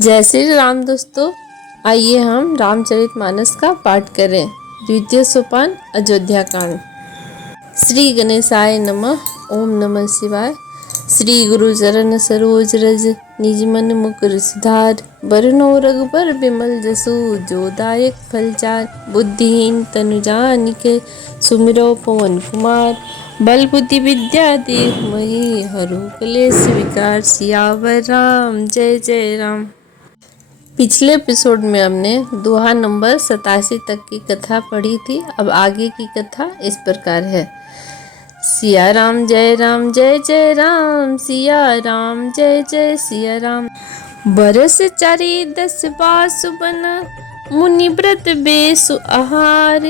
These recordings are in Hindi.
जय श्री राम दोस्तों, आइए हम रामचरितमानस का पाठ करें। द्वितीय सोपान अयोध्या कांड। श्री गणेशाय नमः। ओम नमः शिवाय। श्री गुरु चरण सरोज रज निज मन मुकुर सुधार। बरनौ रघुबर बिमल जसु जो दायक फल चार। बुद्धिहीन तनु जानिके सुमिरौ पवन कुमार। बल बुद्धि विद्या देह मही हरु कलेश विकार। सियावर राम जय जय राम। पिछले एपिसोड में हमने दोहा नंबर 87 तक की कथा पढ़ी थी। अब आगे की कथा इस प्रकार है। सिया राम जय जय राम। सिया राम जय जय सिया राम। बरस चारी 10 बासु बन मुनि व्रत बेसु आहार।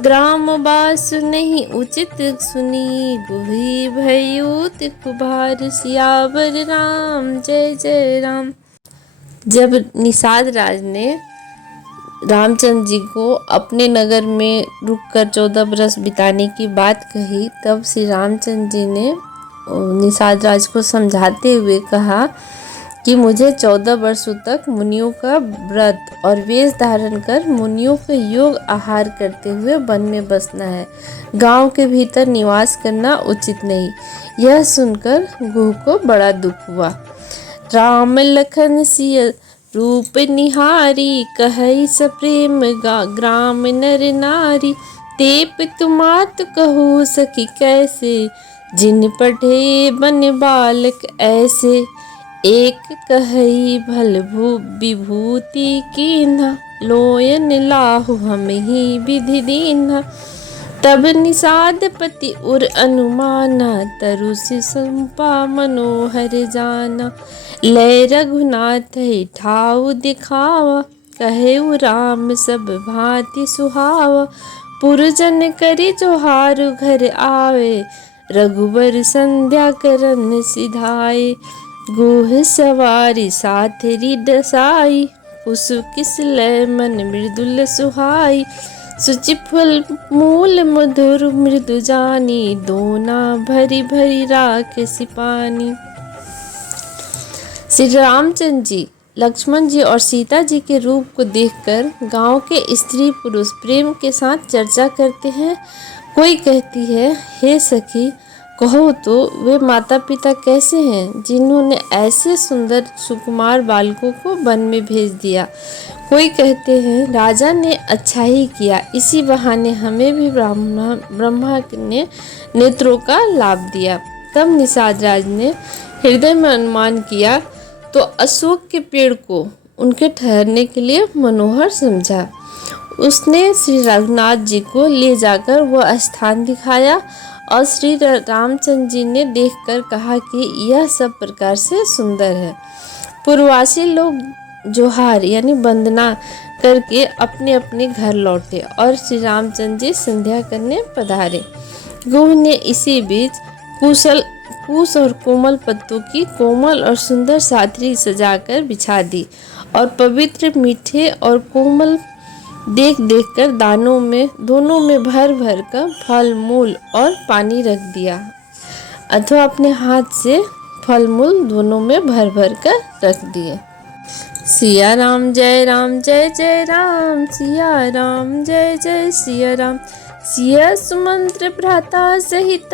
ग्राम बासु नहीं उचित सुनी गुही भयु तिकुभार। सियावर राम जय जय राम। जब निषाद राज ने रामचंद्र जी को अपने नगर में रुककर 14 बरस बिताने की बात कही, तब श्री रामचंद्र जी ने निषाद राज को समझाते हुए कहा कि मुझे 14 वर्षों तक मुनियों का व्रत और वेश धारण कर मुनियों का योग आहार करते हुए वन में बसना है। गांव के भीतर निवास करना उचित नहीं। यह सुनकर गुह को बड़ा दुख हुआ। राम लखन सिय रूप निहारी कहई सप्रेम ग्राम नर नारी। तेप तुमात कहू सखी कैसे जिन पढ़े बन बालक ऐसे। एक कहई भल विभूति कीन्हा लोयन लाहु हम ही विधि दीन्हा। तब निषाद पति उर अनुमाना तरुषि संपा मनोहर जाना। लय रघुनाथ ठाउ दिखावा कहेउ राम सब भांति सुहावा। पुरजन करी जोहारु घर आवे रघुबर संध्या करन सिधाए। गुह सवारी साथरी दसाई कुसु किस लय मन मृदुल सुहाई। सुचि फल मूल मधुर मृदु जानी दोना भरी भरी राख सिपानी। श्री रामचंद्र जी लक्ष्मण जी और सीता जी के रूप को देखकर गांव के स्त्री पुरुष प्रेम के साथ चर्चा करते हैं। कोई कहती है, हे सखी कहो तो वे माता पिता कैसे हैं जिन्होंने ऐसे सुंदर सुकुमार बालकों को वन में भेज दिया। कोई कहते हैं, राजा ने अच्छा ही किया, इसी बहाने हमें भी ब्रह्मा ने नेत्रों का लाभ दिया। तब निषाद राज ने हृदय में अनुमान किया तो अशोक के पेड़ को उनके ठहरने के लिए मनोहर समझा। उसने श्री रघुनाथ जी को ले जाकर वह स्थान दिखाया और श्री रामचंद्र जी ने देखकर कहा कि यह सब प्रकार से सुंदर है। पूर्ववासी लोग जोहार यानी वंदना करके अपने अपने घर लौटे और श्री रामचंद्र जी संध्या करने पधारे। गुह ने इसी बीच कुश और कोमल पत्तों की कोमल और सुंदर साथरी सजाकर बिछा दी और पवित्र मीठे और कोमल देख कर दोनों में भर भर कर फल मूल और पानी रख दिया, अथवा अपने हाथ से फल मूल दोनों में भर भर कर रख दिए। सिया राम जय जय राम। सिया राम जय जय सिया राम। सिया सुमंत्र भ्राता सहित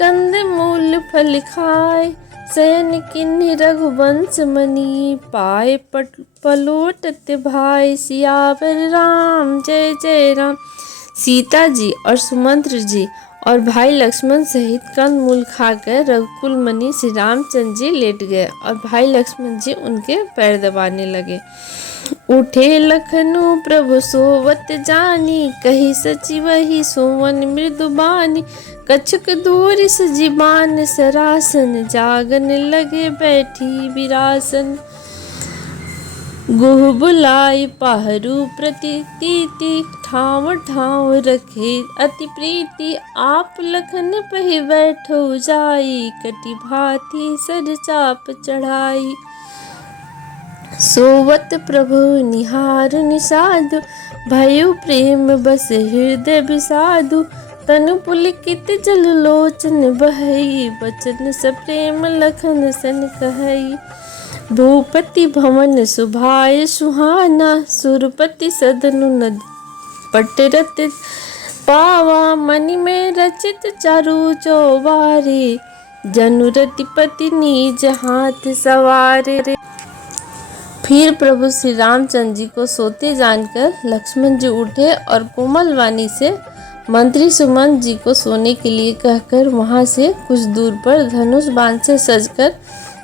कंद मूल फल खाए। सैन किन्हि रघुवंश मणि पाए पलोटत भाई। सियावर राम जय जय राम। सीता जी और सुमंत्र जी और भाई लक्ष्मण सहित कंद मूल खाकर रघुकुल मणि श्री रामचंद्र जी लेट गए और भाई लक्ष्मण जी उनके पैर दबाने लगे। उठे लखनऊ प्रभु सोवत जानी कही सची वही सोवन मृदुबानी। कछुक दूर सजीबान सरासन जागन लगे बैठी विरासन। गुह बुलाई पहरू प्रतीति ठाव ठाव रखे अति प्रीति। आप लखन पहि बैठो जाई कटि भांति सर चाप चढ़ाई। सोवत प्रभु निहार निषादु भयो प्रेम बस हृदय विषादु। तनु पुलकित जल लोचन बहई बचन सप्रेम लखन सन कहई। भूपति भवन सुभाय सुहाना, सुरपति सदनु नद पटरत पावा, मणि में रचित चारु चौबारे, जनुरतिपति निज हाथ सवारे। फिर प्रभु श्री रामचंद्र जी को सोते जानकर लक्ष्मण जी उठे और कोमल वाणी से मंत्री सुमंत जी को सोने के लिए कहकर वहां से कुछ दूर पर धनुष बाण से सजकर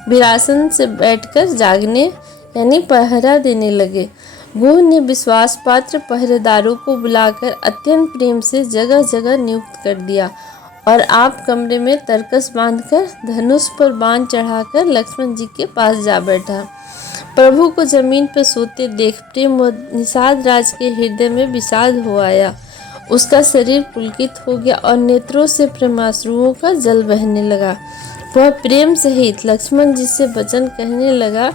विरासन से बैठकर जागने यानी पहरा देने लगे। गुह ने विश्वास पात्र पहरेदारों को बुलाकर अत्यंत प्रेम से जगह जगह नियुक्त कर दिया और आप कमरे में तरकस बांधकर धनुष पर बाण चढ़ाकर लक्ष्मण जी के पास जा बैठा। प्रभु को जमीन पर सोते देख प्रेम व निषाद राज के हृदय में विषाद हो आया। उसका शरीर पुलकित हो गया और नेत्रों से प्रेमाश्रुओं का जल बहने लगा। वह प्रेम सहित लक्ष्मण जी से वचन कहने लगा,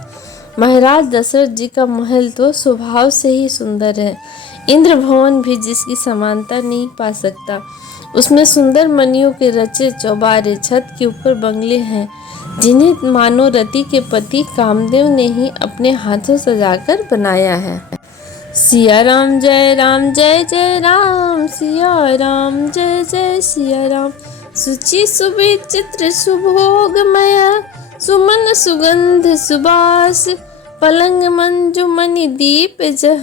महाराज दशरथ जी का महल तो स्वभाव से ही सुंदर है, इंद्र भवन भी जिसकी समानता नहीं पा सकता। उसमें सुंदर मणियों के रचे चौबारे, छत के ऊपर बंगले हैं जिन्हें मानो रति के पति कामदेव ने ही अपने हाथों सजाकर बनाया है। सिया राम जय राम, सिया राम जय जय सिया राम। सुचि सुविचित्र सुभोगमय, सुमन सुगंध सुबास, पलंग मंजु मणि दीप जह,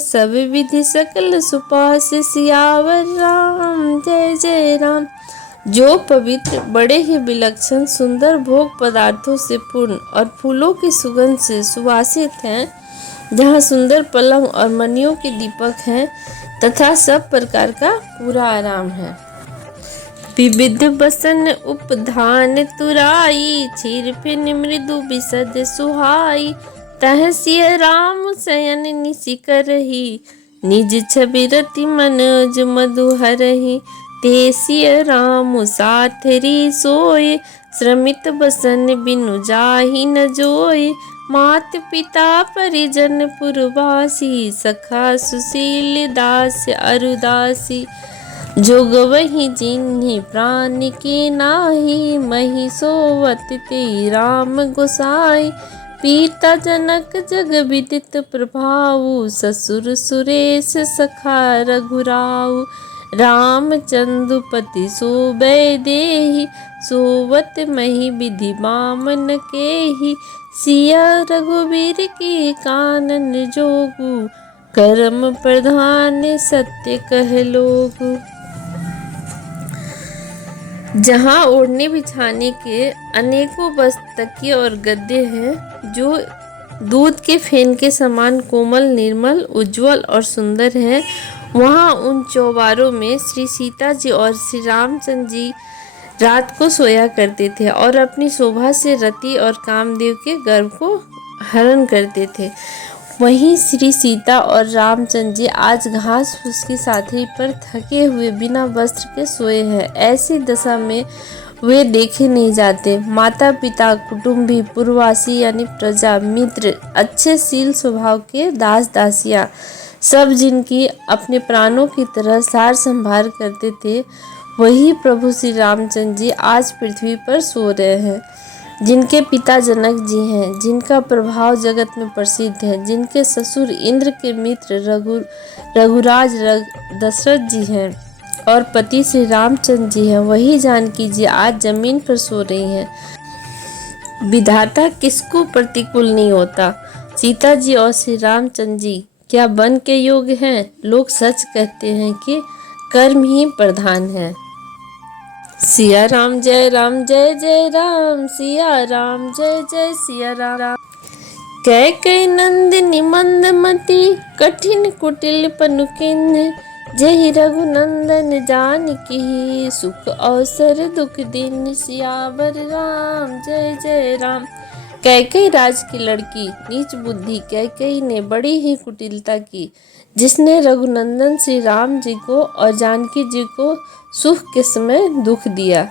सब विधि सकल सुपास। सियावर राम जय जय राम। जो पवित्र, बड़े ही विलक्षण, सुंदर भोग पदार्थों से पूर्ण और फूलों की सुगंध से सुवासित हैं, जहाँ सुंदर पलंग और मणियों के दीपक हैं तथा सब प्रकार का पूरा आराम है। विविध बसन उपधान तुराई, छीर फिन मृदु बिसद सुहाई। तह सिय राम शयन निशि करही, निज छवि रति मनोज मधु हरहि। ते सिय राम साथरी सोय, श्रमित बसन बिनु जाहि न जोय। मात पिता परिजन पुरवासी, सखा सुशील दास अरुदासी। जोग वही जिन्हि प्राण के नाही, मही सोवत ते राम गोसाई। पिता जनक जग विदित प्रभाऊ, ससुर सुरेश सखा रघुराऊ। रामचंद्रपति सोबै देहि, सोवत मही विधि बामन केहि। सिया रघुवीर की कानन जोगु, कर्म प्रधान सत्य कह लोगु। जहाँ ओढ़ने बिछाने के अनेकों वस्त्र, तकिए और गद्दे हैं जो दूध के फेन के समान कोमल, निर्मल, उज्जवल और सुंदर हैं, वहाँ उन चौबारों में श्री सीता जी और श्री रामचंद्र जी रात को सोया करते थे और अपनी शोभा से रति और कामदेव के गर्भ को हरण करते थे। वहीं श्री सीता और रामचंद्र जी आज घास फूस की साथी पर थके हुए बिना वस्त्र के सोए हैं। ऐसी दशा में वे देखे नहीं जाते। माता पिता, कुटुंबी, पुरवासी यानी प्रजा, मित्र, अच्छे शील स्वभाव के दास दासियाँ, सब जिनकी अपने प्राणों की तरह सार संभाल करते थे, वही प्रभु श्री रामचंद्र जी आज पृथ्वी पर सो रहे हैं। जिनके पिता जनक जी हैं, जिनका प्रभाव जगत में प्रसिद्ध है, जिनके ससुर इंद्र के मित्र रघुराज दशरथ जी हैं और पति श्री रामचंद्र जी हैं, वही जानकी जी आज जमीन पर सो रही हैं। विधाता किसको प्रतिकूल नहीं होता। सीता जी और श्री रामचंद्र जी क्या बन के योग हैं। लोग सच कहते हैं कि कर्म ही प्रधान है। सिया राम जय जय राम, सिया राम जय जय सिया राम। कैकेयी नंदिनी मंदमती, कठिन कुटिल पनुकिन। जहि रघुनंदन जानकी, सुख अवसर दुख दिन। सियावर राम जय जय राम। कैकेयी राज की लड़की नीच बुद्धि कैकेयी ने बड़ी ही कुटिलता की, जिसने रघुनंदन श्री राम जी को और जानकी जी को सुख के समय दुख दिया।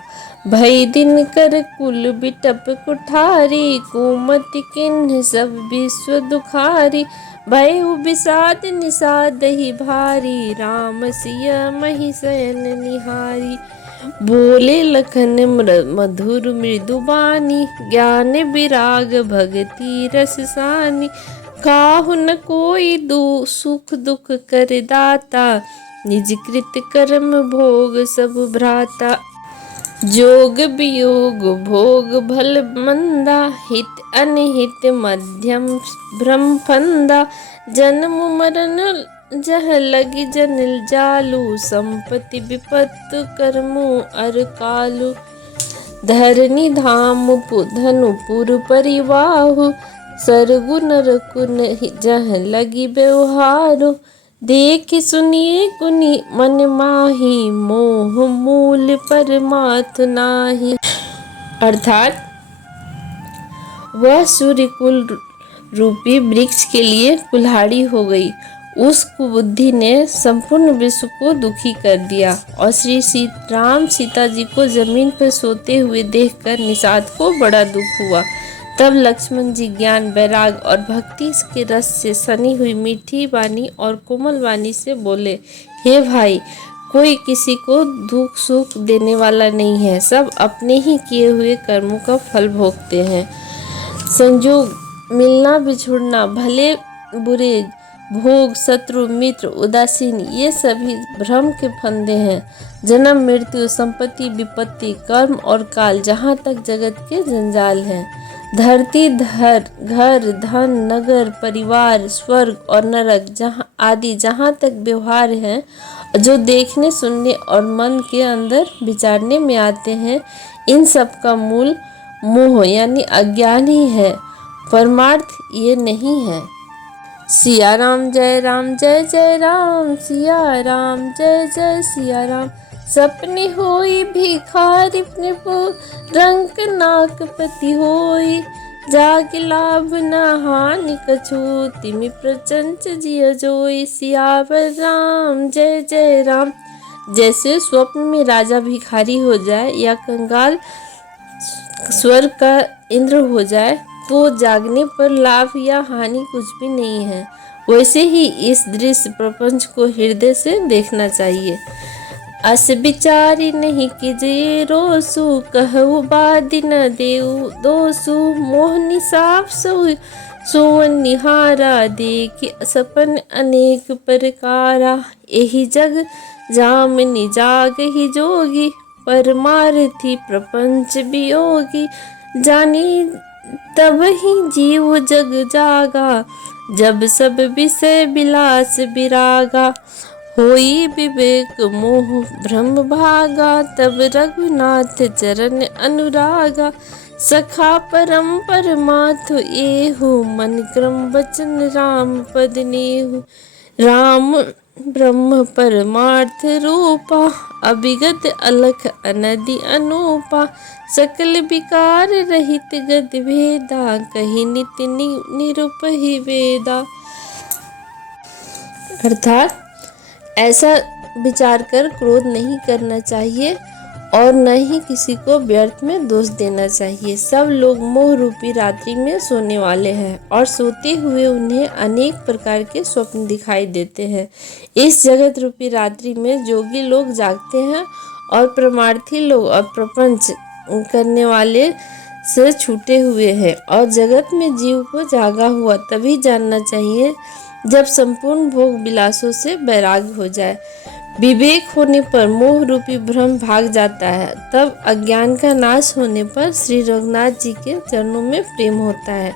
भई दिन कर कुल बिटप कुठारी, कुमति किन्ह सब विश्व दुखारी। भयउ विषाद निषाद ही भारी, राम सिय मही शयन निहारी। बोले लखन मधुर मृदुबानी, ज्ञान विराग भगति रस सानी। काहु न कोई सुख दुख कर दाता, निज कृत कर्म भोग सब भ्राता। जोग वियोग भोग भल मंदा, हित अनहित मध्यम भ्रम फंदा। जन्म मरण जह लगी जन जालू, संपत्ति विपत्त कर्मो अर कालू। धरनी धाम धनुपुर परिवाहु, सरगु नरकुन जह लगी व्यवहारो। देख सुनिए कुनि मन माही, मोह मूल परमार्थ नाही। अर्थात वह सूर्यकुल रूपी वृक्ष के लिए कुल्हाड़ी हो गई। उस कुबुद्धि ने संपूर्ण विश्व को दुखी कर दिया। और श्री राम सीता जी को जमीन पर सोते हुए देखकर निषाद को बड़ा दुख हुआ। तब लक्ष्मण जी ज्ञान वैराग और भक्ति के रस से सनी हुई मीठी वाणी और कोमल वाणी से बोले, हे भाई, कोई किसी को दुख सुख देने वाला नहीं है, सब अपने ही किए हुए कर्मों का फल भोगते हैं। संयोग, मिलना बिछुड़ना, भले बुरे, भोग, शत्रु, मित्र, उदासीन, ये सभी भ्रम के फंदे हैं। जन्म मृत्यु, संपत्ति विपत्ति, कर्म और काल, जहाँ तक जगत के जंजाल हैं। धरती, घर, धन, नगर, परिवार, स्वर्ग और नरक जहाँ तक व्यवहार हैं, जो देखने सुनने और मन के अंदर विचारने में आते हैं, इन सब का मूल मोह यानी अज्ञान ही है, परमार्थ ये नहीं है। सिया राम जय जय राम, सिया राम जय जय सिया राम। सपने होई भिखारी प्रभु, रंक नाक पति होई। जाग लाभ न हानि कछु, तिमि प्रचंच जिय जोई। सियावर राम जय राम। जैसे स्वप्न में राजा भिखारी हो जाए या कंगाल स्वर्ग का इंद्र हो जाए तो जागने पर लाभ या हानि कुछ भी नहीं है, वैसे ही इस दृश्य प्रपंच को हृदय से देखना चाहिए। अस विचारी नहीं कीजिए रोसु, कहु बादि न देऊ दोसु। मोहनी साफ सोवन निहारा, देखि सपन अनेक प्रकारा। एहि जग जामिनी जागहि जोगी, परमार्थी प्रपंच वियोगी। जानी तब ही जीव जग जागा, जब सब विषय विलास विरागा। होई विवेक मोह भ्रम भागा, तब रघुनाथ चरण अनुरागा। सखा परम परमात्म एहु, मन क्रम वचन राम पद नेहु। राम ब्रह्म परमार्थ रूपा, अभिगत अलख अनदि अनूपा। सकल विकार रहित गद भेदा, कही नित्य निरुपहि वेदा। अर्थात ऐसा विचार कर क्रोध नहीं करना चाहिए और न ही किसी को व्यर्थ में दोष देना चाहिए। सब लोग मोह रूपी रात्रि में सोने वाले हैं और सोते हुए उन्हें अनेक प्रकार के स्वप्न दिखाई देते हैं। इस जगत रूपी रात्रि में जोगी लोग जागते हैं और परमार्थी लोग और प्रपंच करने वाले से छूटे हुए हैं। और जगत में जीव को जागा हुआ तभी जानना चाहिए जब संपूर्ण भोग विलासों से वैराग्य हो जाए। विवेक होने पर मोह रूपी भ्रम भाग जाता है। तब अज्ञान का नाश होने पर श्री रघुनाथ जी के चरणों में प्रेम होता है।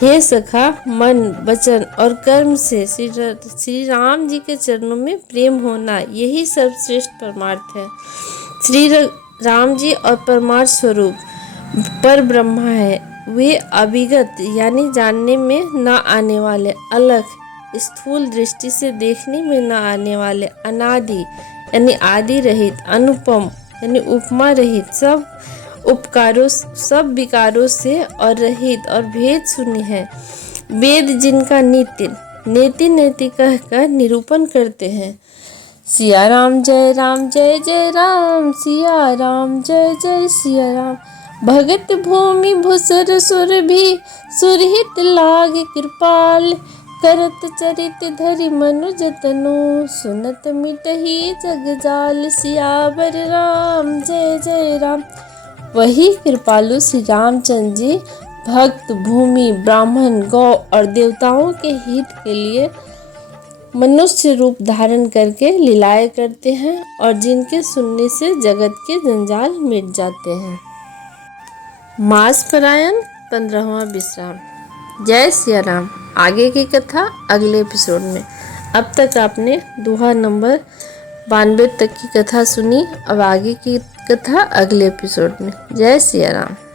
हे सखा, मन, वचन और कर्म से श्री राम जी के चरणों में प्रेम होना, यही सर्वश्रेष्ठ परमार्थ है। श्री राम जी और परमार्थ स्वरूप पर ब्रह्मा है। वे अभिगत यानी जानने में न आने वाले, अलग स्थूल दृष्टि से देखने में न आने वाले, अनादि यानी आदि रहित, अनुपम यानी उपमा रहित, सब विकारों से और रहित और भेद शून्य है। वेद जिनका नित्य नेति नेति कहकर निरूपण करते हैं। सिया राम जय राम, सिया राम जय जय सिया राम। भगत भूमि भूसर सुर भी, सुरहित लाग कृपाल। करत चरित धरि मनु जतनु, सुनत मिटहि जग जाल। सियावर राम जय जय राम। वही कृपालु श्री रामचंद्र जी भक्त, भूमि, ब्राह्मण, गौ और देवताओं के हित के लिए मनुष्य रूप धारण करके लीलाएं करते हैं और जिनके सुनने से जगत के जंजाल मिट जाते हैं। मास परायण 15वां विश्राम। जय सिया राम। आगे की कथा अगले एपिसोड में। अब तक आपने दोहा नंबर 92 तक की कथा सुनी। अब आगे की कथा अगले एपिसोड में। जय सिया राम।